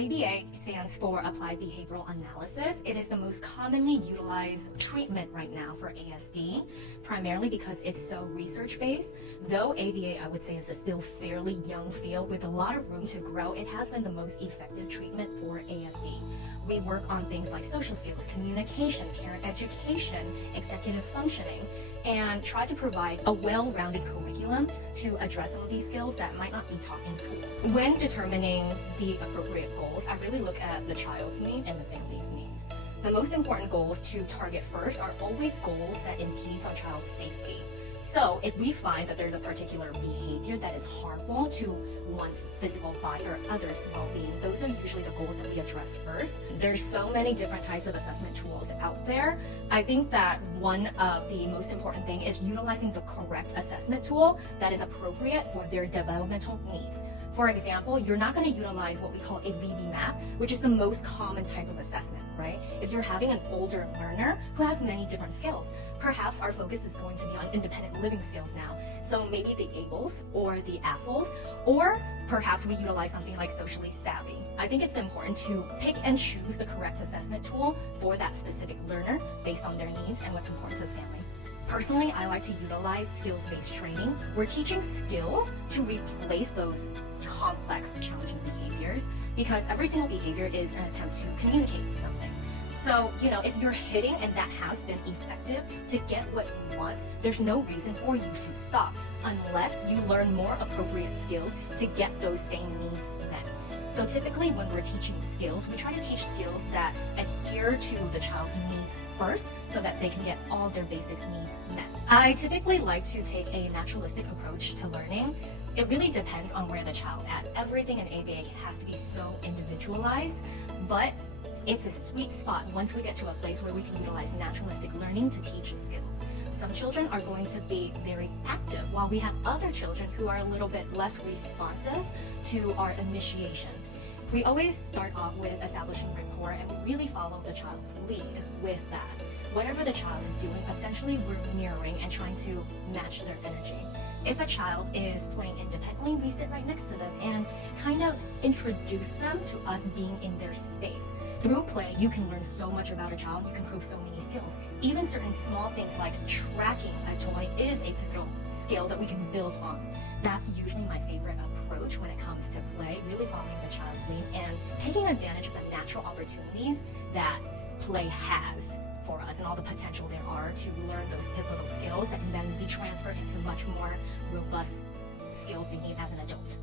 ABA stands for Applied Behavioral Analysis. It is the most commonly utilized treatment right now for ASD, primarily because it's so research-based. Though ABA, I would say, is a still fairly young field with a lot of room to grow, it has been the most effective treatment for ASD. We work on things like social skills, communication, parent education, executive functioning, and try to provide a well-rounded curriculum to address some of these skills that might not be taught in school. When determining the appropriate goals, I really look at the child's need and the family's needs. The most important goals to target first are always goals that impede on child's safety. So if we find that there's a particular behavior that is harmful to one's physical body or others' well-being, those are usually the goals that we address first. There's so many different types of assessment tools out there. I think that one of the most important thing is utilizing the correct assessment tool that is appropriate for their developmental needs. For example, you're not going to utilize what we call a VB map, which is the most common type of assessment, right? If you're having an older learner who has many different skills, perhaps our focus is going to be on independent living skills now. So maybe the ABLES or the AFLs, or perhaps we utilize something like socially savvy. I think it's important to pick and choose the correct assessment tool for that specific learner based on their needs and what's important to the family. Personally, I like to utilize skills-based training. We're teaching skills to replace those complex, challenging behaviors, because every single behavior is an attempt to communicate something. So, if you're hitting and that has been effective to get what you want, there's no reason for you to stop unless you learn more appropriate skills to get those same needs met. So typically when we're teaching skills, we try to teach skills that adhere to the child's needs first so that they can get all their basics needs met. I typically like to take a naturalistic approach to learning. It really depends on where the child at. Everything in ABA has to be so individualized, but it's a sweet spot once we get to a place where we can utilize naturalistic learning to teach skills. Some children are going to be very active, while we have other children who are a little bit less responsive to our initiation. We always start off with establishing rapport, and we really follow the child's lead with that. Whatever the child is doing, essentially we're mirroring and trying to match their energy. If a child is playing independently, we sit right next to them and kind of introduce them to us being in their space. Through play, you can learn so much about a child, you can prove so many skills. Even certain small things like tracking a toy is a pivotal skill that we can build on. That's usually my favorite approach when it comes to play, really following the child's lead and taking advantage of the natural opportunities that play has for us and all the potential there are to learn those pivotal skills that can then be transferred into much more robust skills we need as an adult.